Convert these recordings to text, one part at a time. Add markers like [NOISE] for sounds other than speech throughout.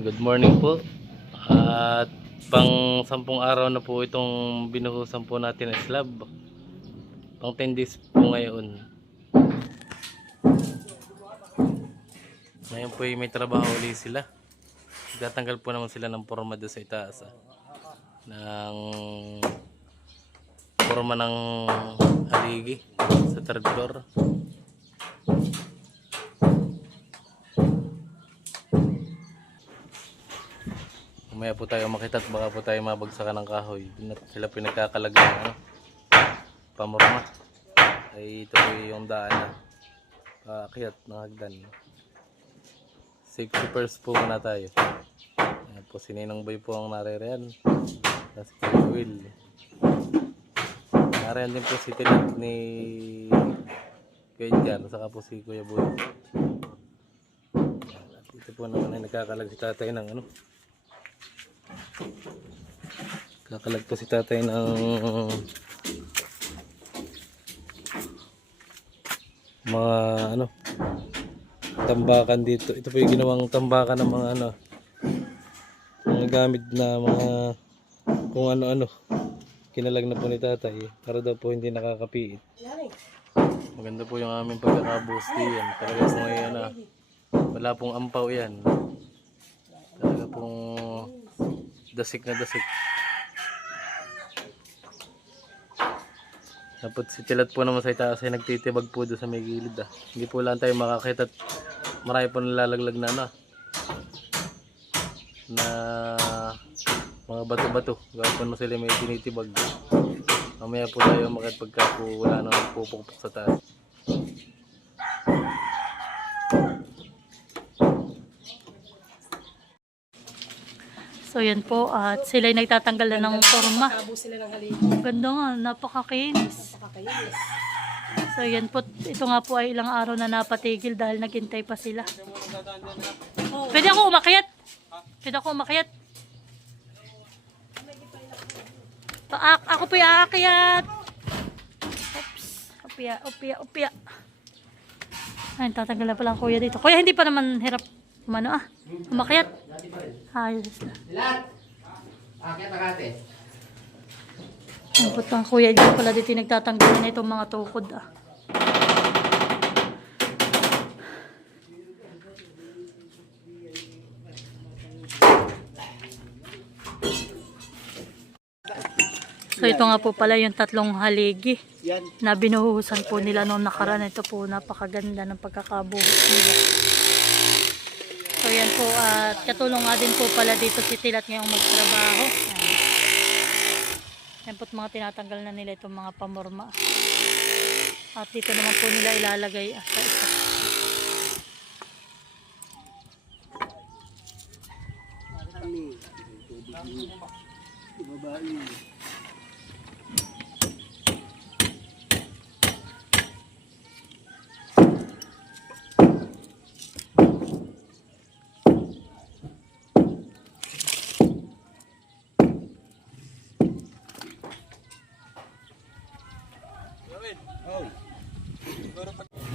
Good morning po. At pang sampung araw na po itong binuhusan po natin na slab. Pang 10 days po ngayon. Ngayon po ay may trabaho ulit sila. Tatanggal po naman sila ng forma doon sa itaas. ah. Ng forma ng haligi sa third floor. Mamaya po tayo makita at baka po tayo mabagsakan ng kahoy. Sila pinagkakalag ng ano, pamorma. Ay ito po yung daan na paakyat ng hagdan. Safety first po muna tayo. Ayan po si Ninong Boy po ang naririyan. Tapos po si Will. Nariyan din po si Tilat ni Kuya saka po si Kuya Boy. At Dito po naman ay nagkakalag si tatay ng ano, Kakalag po si tatay ng mga ano tambakan dito. Ito po yung ginawang tambakan ng mga ano mga gamit na mga kung ano-ano kinalag na po ni tatay para daw po hindi nakakapiit. Maganda po yung aming pagkakabusti yan. Talaga po ngayon ano, wala pong ampaw yan. Talaga pong dasik na dasik. Dapat si Tilat po naman sa itaas ay nagtitibag po doon sa may gilid ah. Hindi po lang tayo makakita at marami po nalalaglag na ano na mga bato-bato. Gawin po sila may tinitibag. Mamaya po tayo makit pagka po wala nang pupukpok sa taas. So yan po at sila nagtatanggal na ng forma. Ganda nga, napakakinis. So yan po, ito nga po ay ilang araw na napatigil dahil naghintay pa sila. Pwede ako umakyat? Pwede ako umakyat? Pa ako po yung aakyat. Oops. Upya, upya, upya. Ay, tatanggal na pala ang kuya dito. Kuya, hindi pa naman hirap umano ah. Umakyat. Ayos na. Lahat. Akit akate. Ang putang kuya, dito pala dito nagtatanggal na itong mga tukod ah. So ito nga po pala yung tatlong haligi Yan. na binuhusan po nila noong nakaraan. Ito po napakaganda ng pagkakabuhos nila. So yan po at katulong nga din po pala dito si Tilat ngayong magtrabaho. Yan. Yan po't mga tinatanggal na nila itong mga pamorma. At dito naman po nila ilalagay ah, sa isa.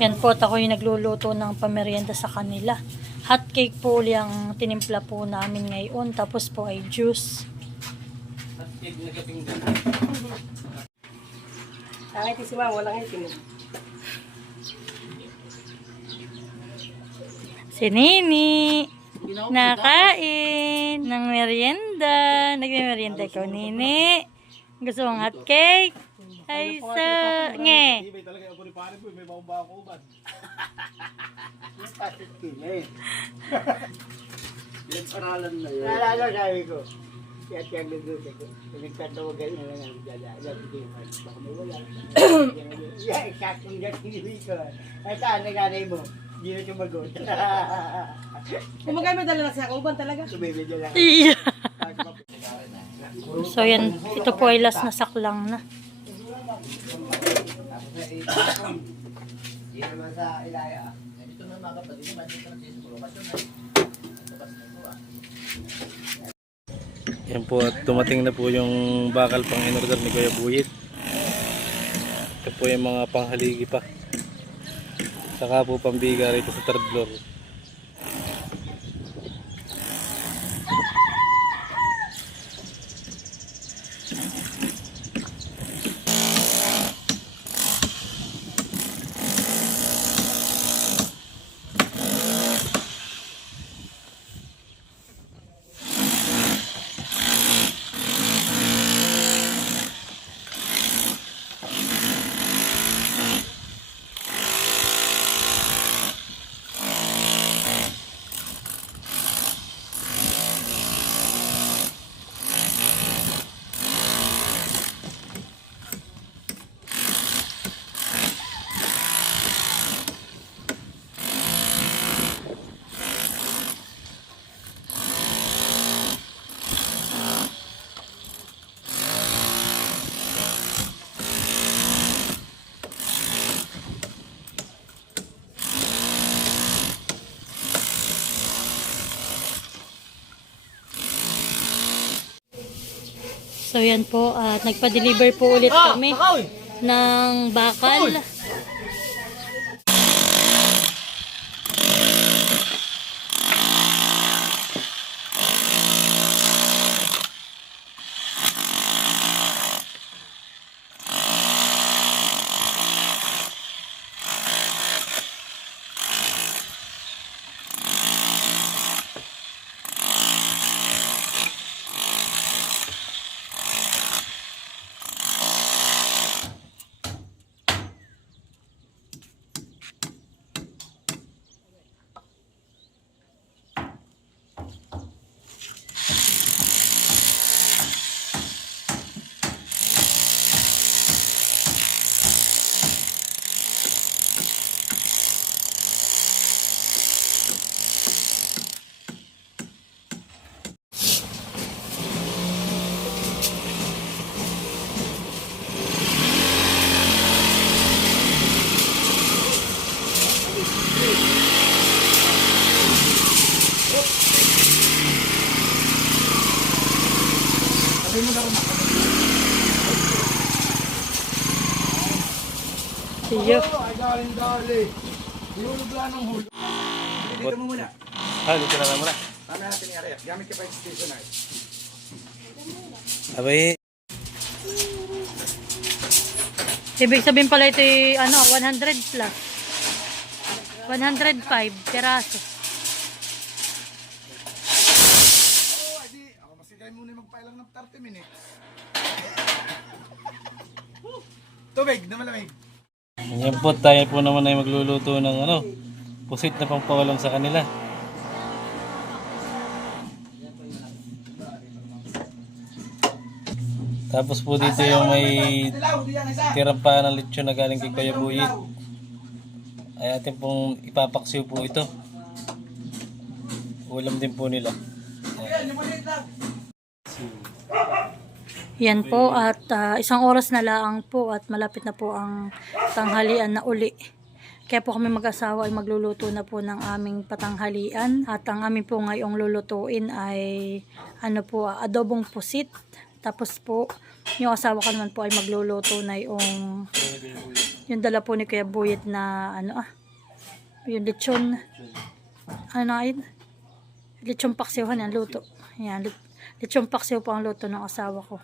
Yan po ako yung nagluluto ng pamerienda sa kanila. Hot cake po yung tinimpla po namin ngayon. Tapos po ay juice. Kahit si mama, walang itim. Si Nini. Nakain ng merienda. Nagme-merienda ko, Nini. Gusto mong hot cake? Ay, sa... Nge. Yan paralan na yan. Naalala sabi ko, kaya ko, pinagtatawagan na lang ang dala. Yan, hindi mo, baka may wala. [COUGHS] Ko. Ay, saan na ganay mo? Hindi na sumagot. [LAUGHS] Kumagay may dala na. Kauban talaga. Sumibigyan lang. Iya. So yan, ito po ay last na saklang na. Hindi naman sa ilaya. Yan po at dumating na po yung bakal pang inorder ni Kuya Buyit. Ito po yung mga panghaligi pa. Saka po pambiga rito sa third floor. So yan po, at nagpa-deliver po ulit kami ng bakal. Iyo. Dito mo muna. Ah, dito na lang muna. Tama natin yung area. Gamit ka pa yung stationary. Abay, Ibig sabihin pala ito ay, ano, 100 plus. 105 peraso. Oo, edi. Ako masigay muna yung magpailang ng 30 minutes. Tubig na malamig. Yan po tayo po naman ay magluluto ng ano, pusit na pangpawalang sa kanila. Tapos po dito yung may tirang ng lechon na galing kay Kuya Buyit. Ay atin pong ipapaksiw po ito. Ulam din po nila. Yan, yung maliit lang. Yan po at ah, isang oras na lang po at malapit na po ang tanghalian na uli. Kaya po kami mag-asawa ay magluluto na po ng aming patanghalian. At ang aming po ngayong lulutuin ay ano po ah, adobong pusit. Tapos po yung asawa ko naman po ay magluluto na yung yung dala po ni Kuya Buyit na ano ah yung lechon. Ano ayun lechon paksiwan yan luto. Yan le- lechon paksiw po ang luto ng asawa ko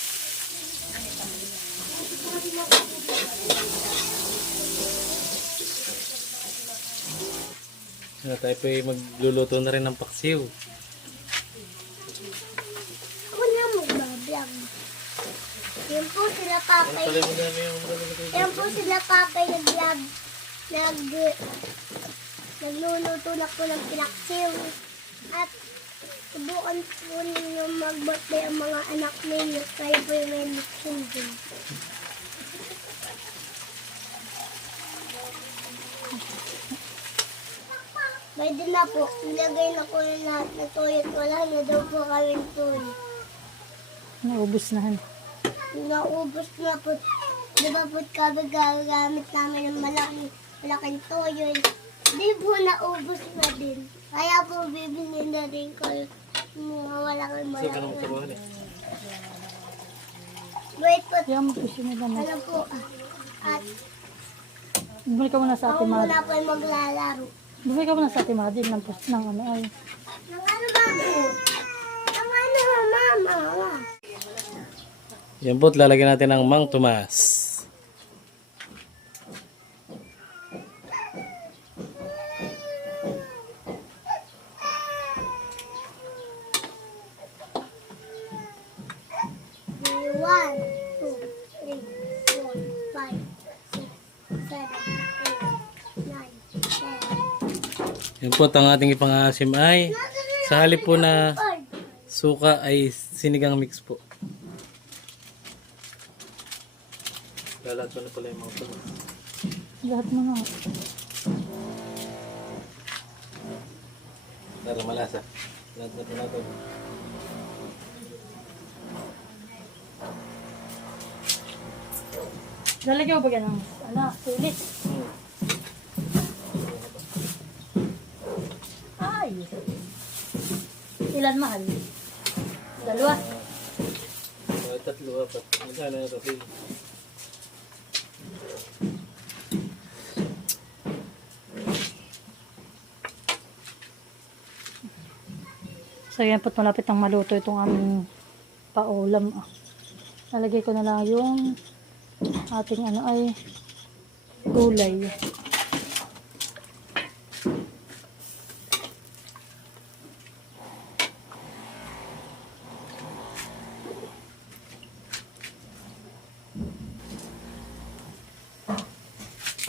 Na tayo po ay magluluto na rin ng paksiw. Ako na magbablog. Yan po sila papay. Yan po sila papay nag-vlog. Nag... Nagluluto na po ng pinaksiw. At subukan po ninyo mag-birthday ang mga anak ninyo. Kayo po yung may Pwede na po. Nilagay na po yung lahat na tuyot. Wala na daw po kami tuyot. naubos na han. Naubos na po. Di ba po kami gagamit namin ng malaking, malaking toyo. Di po naubos na din. Kaya po bibili na rin ko yung mga malaking malaking. Wait po. Kaya mag-issue na lang. Ano po ah. At Bumalik ka muna sa ako ate Madi. muna po yung maglalaro. Bumalik ka muna sa ate Madi ng, post ng ano ay. Nang ano ba po? Ano mama? Yan po, lalagyan natin ng Mang Tomas. Po, ang ating ipang-asim ay sa halip po na suka ay sinigang mix po. Lalat ko na pala yung mga tomas. Lahat mo na. Para malasa. Lahat na natin. Lalagyan mo ba ng ano, sulit? Ay! Ilan mahal? Dalawa. Mga tatlo, apat. Magkano na ito? So yan po't malapit ang maluto itong aming paulam. Ah. Nalagay ko na lang yung ating ano ay gulay.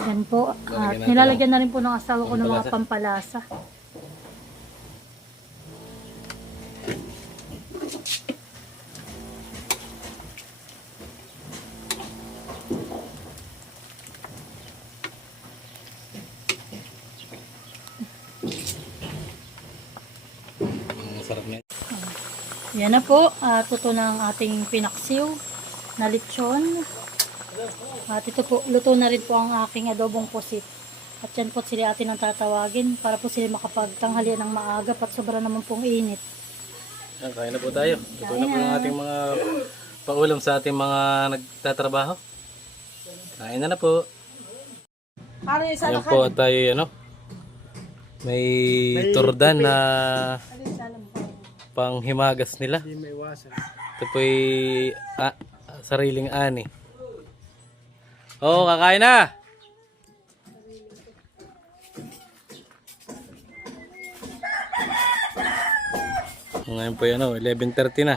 Yan po. At natin nilalagyan na rin po ng asawa ko ng mga pampalasa. Ang sarap na. Yan na po, ito na ang ating pinaksiw na lechon. At ito po, luto na rin po ang aking adobong pusit. At yan po sila atin ang tatawagin para po sila makapagtanghalian ng maaga at sobra naman pong init. Yan, kain na po tayo. Ito na po yung ating mga paulam sa ating mga nagtatrabaho. Kain na na po. Ano yung isa Yan po at tayo ano. May turdan na panghimagas nila. Hindi may iwasan. Ito po ah, sariling ani. Oo, kakain na! Ngayon po yan, oh, 11.30 na.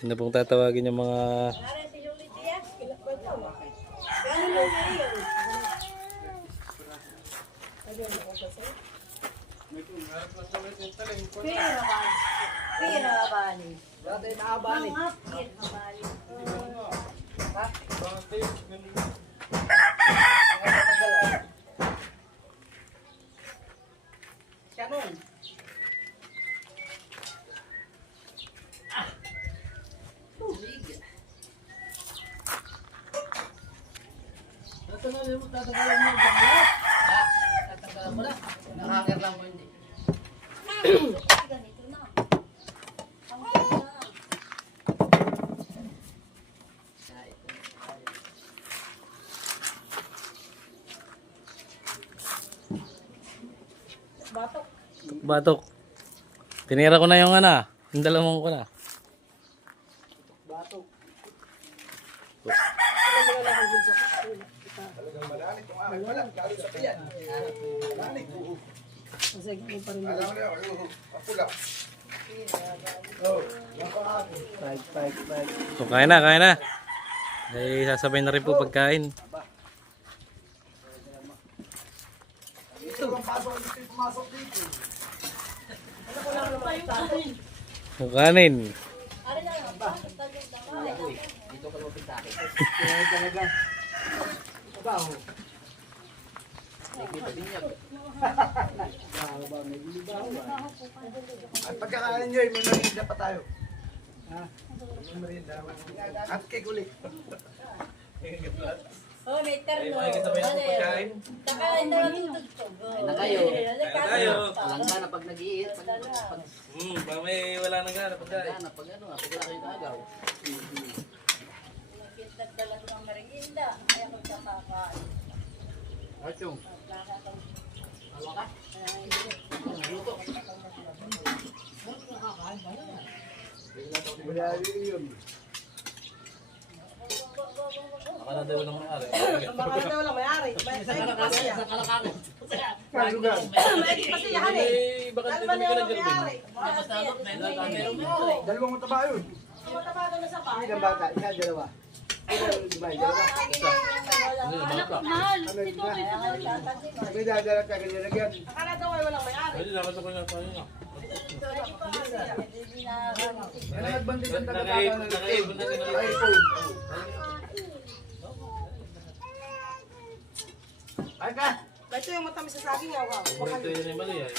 Hindi pong tatawagin yung mga... Kong. Ah. Tubig. Tatagalan mo, tatagalan mo. Tatagalan mo na. Nakanger lang mo hindi. [CLEARS THROAT] Batok. Tinira ko na yung ano, yung dalawang ko na. Five, five, five. So, kain na, kain na. Ay, sasabay na rin po pagkain. So, kanin. Kaya talaga. Baho. At pagkakain nyo, may merienda pa tayo. Ha? May merienda. At cake ulit. Oh, may terno. pagkain. Kakain na lang yung tugtog. na kayo. Tayo. Walang gana pag nag-iit. Pag, pag, Hmm, baka may wala nang gana pagkain. gana, pag ano, pag wala kayo nagaw. Nagdala ko ng merienda. Kaya ko siya kakain. Archong. Wala yun. Baka na daw lang maaari. Baka na daw lang may-ari. May pa siya. Kalugan. May pa siya, han eh. Eh, baka Ano dito ba ka na na may-ari? Dalawang mataba yun. Matabago na sa bahay. Ilang bata? Isa, dalawa. Mahal, Ano yun na? May dadala ka ganyan lagyan. Akala daw ay walang may-ari. Pwede dapat ako na tayo na. Nagbandit ang taga-taga ng na iPhone. Ay ka! Ito yung matamis sa saging, ah, wow. Ito yun ay mali ay.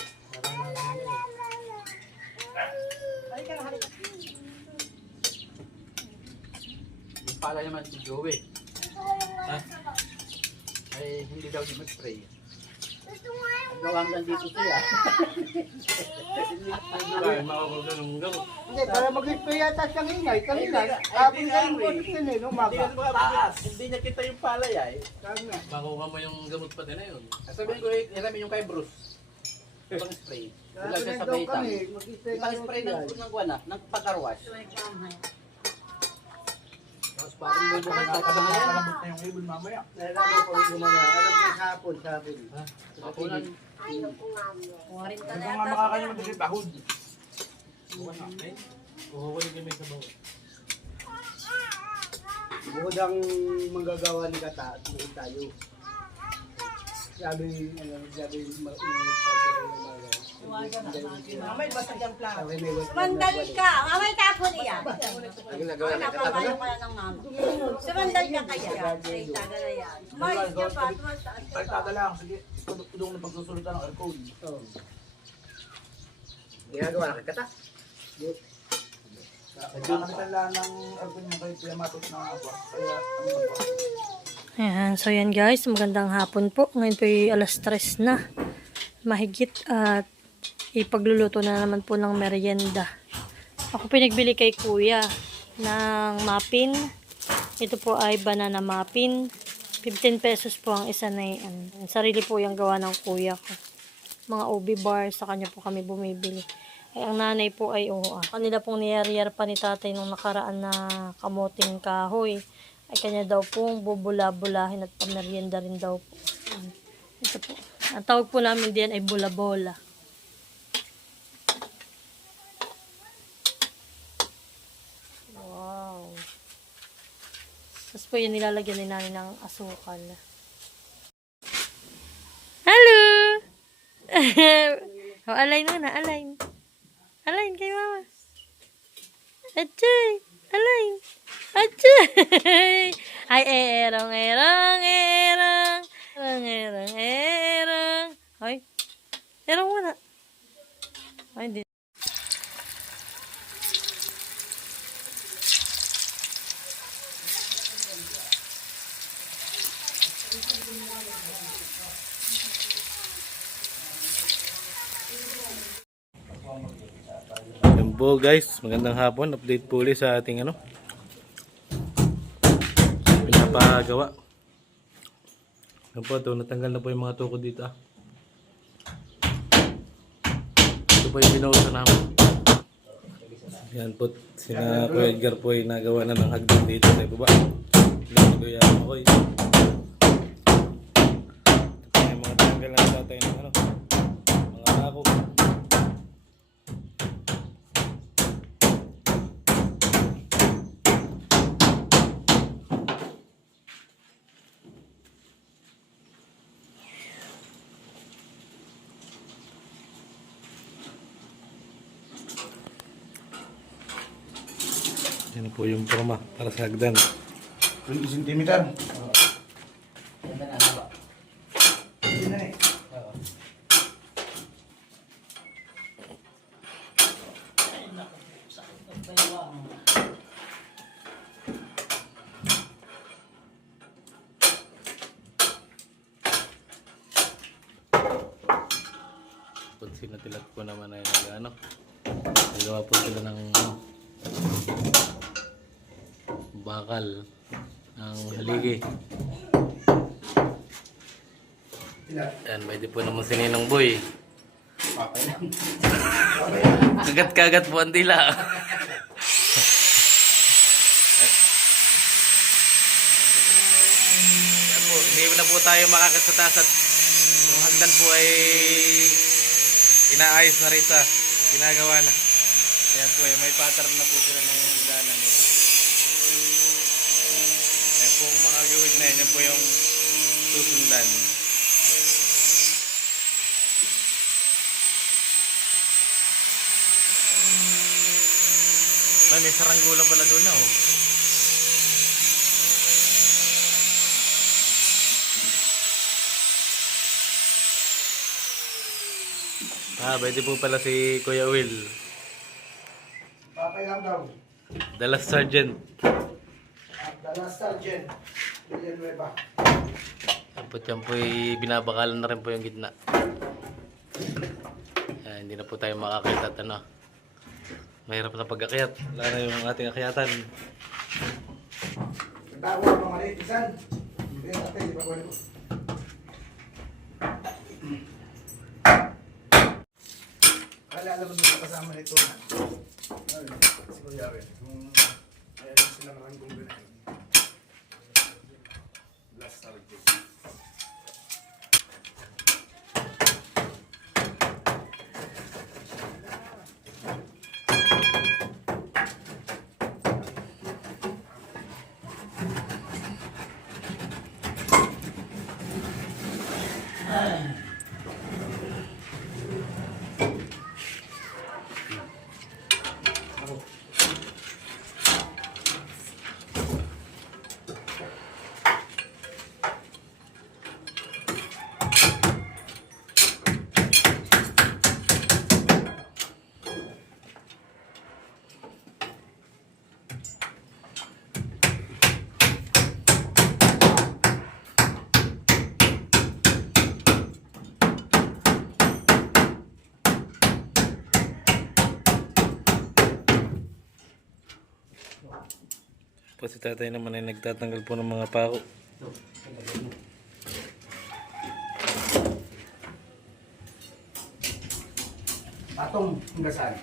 Halika na, halika. Yung pala naman si Joey. Ha? Ay, hindi daw di mag-spray. Ang gawang nandito siya. Ay, makakagano ng. Hindi, para mag-spray yata siyang ingay. Kanina, hapon kayo po din eh, umaga. Hindi niya kita yung palay ay. Makuha mo yung gamot pati na yun. Sabihin ko, hirami yung kay Bruce. Pang spray. Wala siya sa Daw baitang. kami, mag-spray Pang spray ng ng guwana, ng pagkarwas. Tapos parang may bukas sa kasama yan. Malambot na yung ibon mamaya. Nalaman ko yung gumana. Alam ko sa hapon, sa hapon. Mapunan. Kuwarinta Ito nga makakanya mag-isip ahod. Kukunin kami sa bawat. Bukod ang manggagawa ni Kata at tayo. Sabi, ano, sabi, kanya ng mga Mamay, basta dyan plan. Sabi, may wet Sumandal ka. Mamay tapon. Ang ng Napapayo ka na ng mama. Sumandal ka kaya. Ay, taga na yan. Umayos ka pa. tumaas taas ka pa. Pagkada lang, sige. Tudong na pagsusulta ng aircon. Ginagawa na kata. Nagkakamitan lang ng aircon yung kay Kuya Matos na ako. Kaya, ba? Ayan, so yan guys, magandang hapon po. Ngayon po ay alas 3 na. Mahigit at ipagluluto na naman po ng merienda. Ako pinagbili kay kuya ng muffin. Ito po ay banana muffin. 15 pesos po ang isa na yan. Sarili po yung gawa ng kuya ko. Mga OB bar, sa kanya po kami bumibili. Ay, ang nanay po ay oo. Kanila pong niyariyar pa ni tatay nung nakaraan na kamoting kahoy ay kanya daw pong bubula-bulahin at pamerienda rin daw po. Ito po. Ang tawag po namin diyan ay bula-bola. Tapos po yun nilalagyan din namin ng asukal. Hello! [LAUGHS] o, align muna, align. Align kay mama. Atay! Align! Atay! [LAUGHS] Ay, erong, erong, erong. Erong, erong, erong. Ay, erong muna. Ay, hindi. Yan po guys, magandang hapon. Update po ulit sa ating ano. Pinapagawa. Yan po, ito, natanggal na po yung mga tuko dito ah. Ito po yung binuuso namin. Yan po, sina Kuya Edgar po ay nagawa na ng hagdan dito sa ibaba. Nagawa ako eh. Ito po yung mga tanggal na tatay ng ano. Mga ako. Yan po yung forma para sa hagdan. 20 cm. Hindi na eh. Pag sinatilat po naman ay nag ano, nagawa po sila ng ano, bakal ng haligi. Yan, may di po naman si Ninong Boy. Po ang dila. Po, hindi na po tayo makakit sa taas at yung hagdan po ay inaayos na rito. ah. Ginagawa na. Ayan po, eh, may pattern na po sila ng hagdanan. Eh. Ayan po mga gawid na yan. Yan po yung susundan. Ay, may saranggula pala doon na oh. Ah, pwede po pala si Kuya Will. Papay lang daw. Dallas Sergeant. At the last sergeant. Villanueva. Tapos yan po ay binabakalan na rin po yung gitna. Ah, hindi na po tayo makakita at ano. Mahirap na pag-akyat. Wala na yung ating akyatan. Ang mga netizen. Hindi natin, di ba ko Kala alam mo sa kasama nito na. Si Kuya Ren. Kung ayan sila kung gano'n. Tatay naman ay nagtatanggal po ng mga pako. Patong hanggang saan?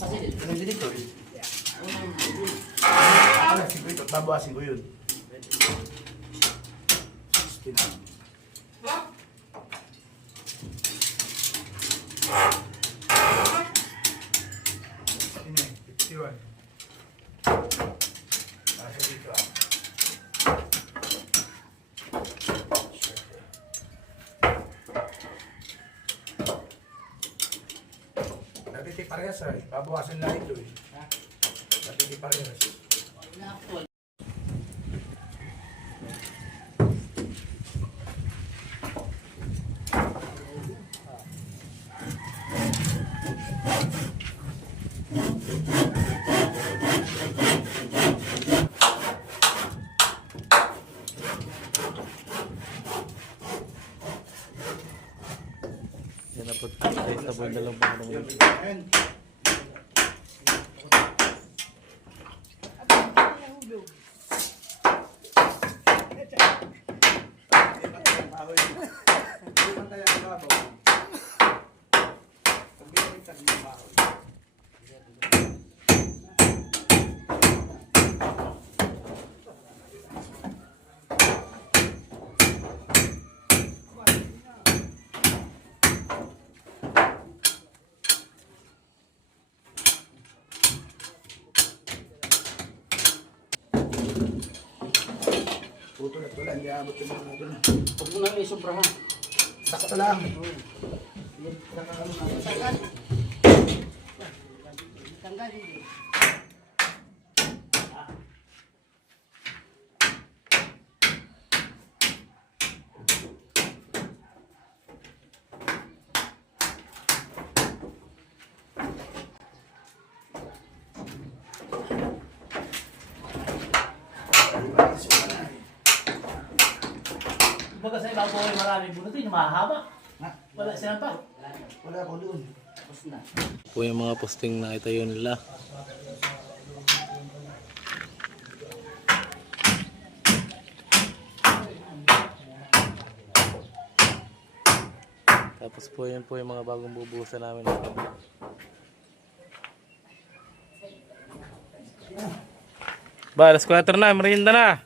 Kasi dito. Ano, 50. Babawasin ko yun. Skinam. Sino eh? 51. Nasa dito ah. Dati parehas ay. Babawasan lang ito eh. Dati parehas. Yan na po. Guys, na po yung dalawang pako ng Ayan. Puto na to lang, hindi abot yung mga puto na. Huwag mo nang isobra ha. Sakto lang. Tanggal hindi. Kumbaga sa ibang buhay marami mahaba. Wala siya pa. Wala ko doon. Tapos na. po yung mga posting na itayo nila. Tapos po yun po yung mga bagong bubuhusan namin. Ba, alas 4 na, merienda na.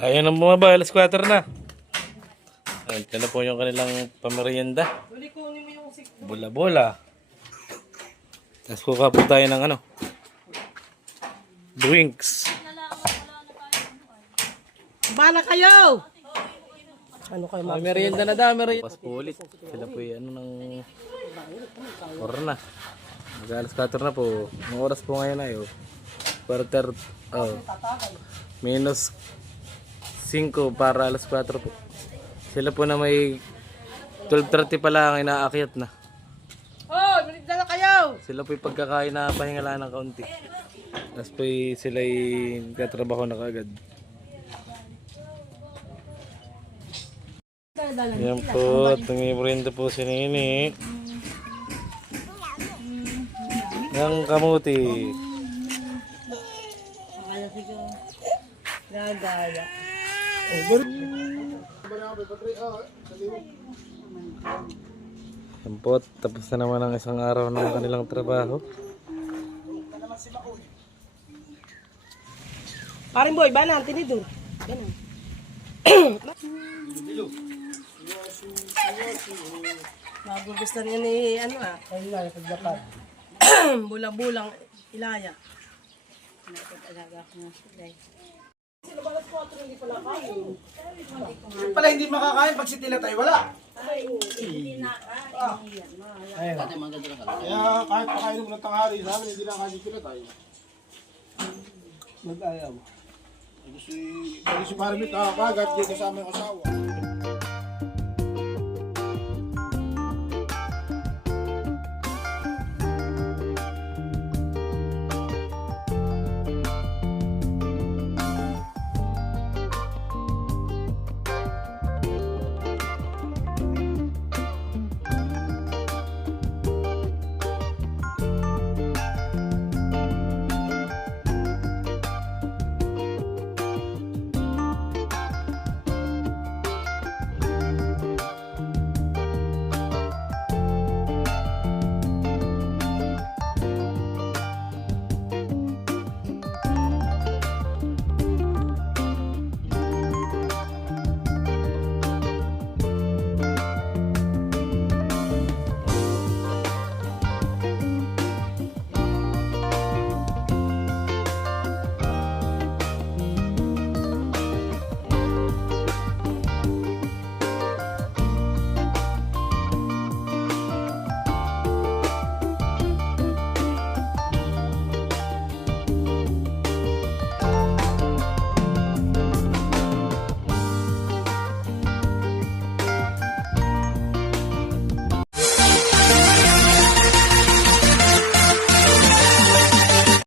Ayun ang bumaba, alas 4 na. Ito na po yung kanilang pamerienda. Bola-bola. Tapos kuka po tayo ng ano. Drinks. Bala kayo! Ano kayo May merienda na daw, merienda. Pas po ulit. Sila po yung ano ng... Oras na. Mag alas 4 na po. Ang oras po ngayon ay oh. Quarter... Oh. Minus 5 para alas 4 po. Sila po na may 12.30 pa lang inaakyat na. Oh, maligda na kayo! Sila po yung pagkakain na pahinga lang ng kaunti. Tapos po sila yung katrabaho na kagad. Yan po, tumimorindo po si Nini. Yang kamuti. Gagaya. Yan po, tapos na naman ang isang araw ng kanilang trabaho. Paring boy, banan, tinidor. Banan. Magugustuhan niya ni, ano ah. [CLEARS THROAT] Ay, ilaya, pagdapat. Bulang-bulang, ilaya. Yung pala hindi makakain pag si Tila tayo wala. Kaya kahit pakain mo ng tanghali, sabi hindi na kasi sila tayo. Mag-ayaw. Kasi, kasi si Marvin, kakagat, di kasama yung asawa.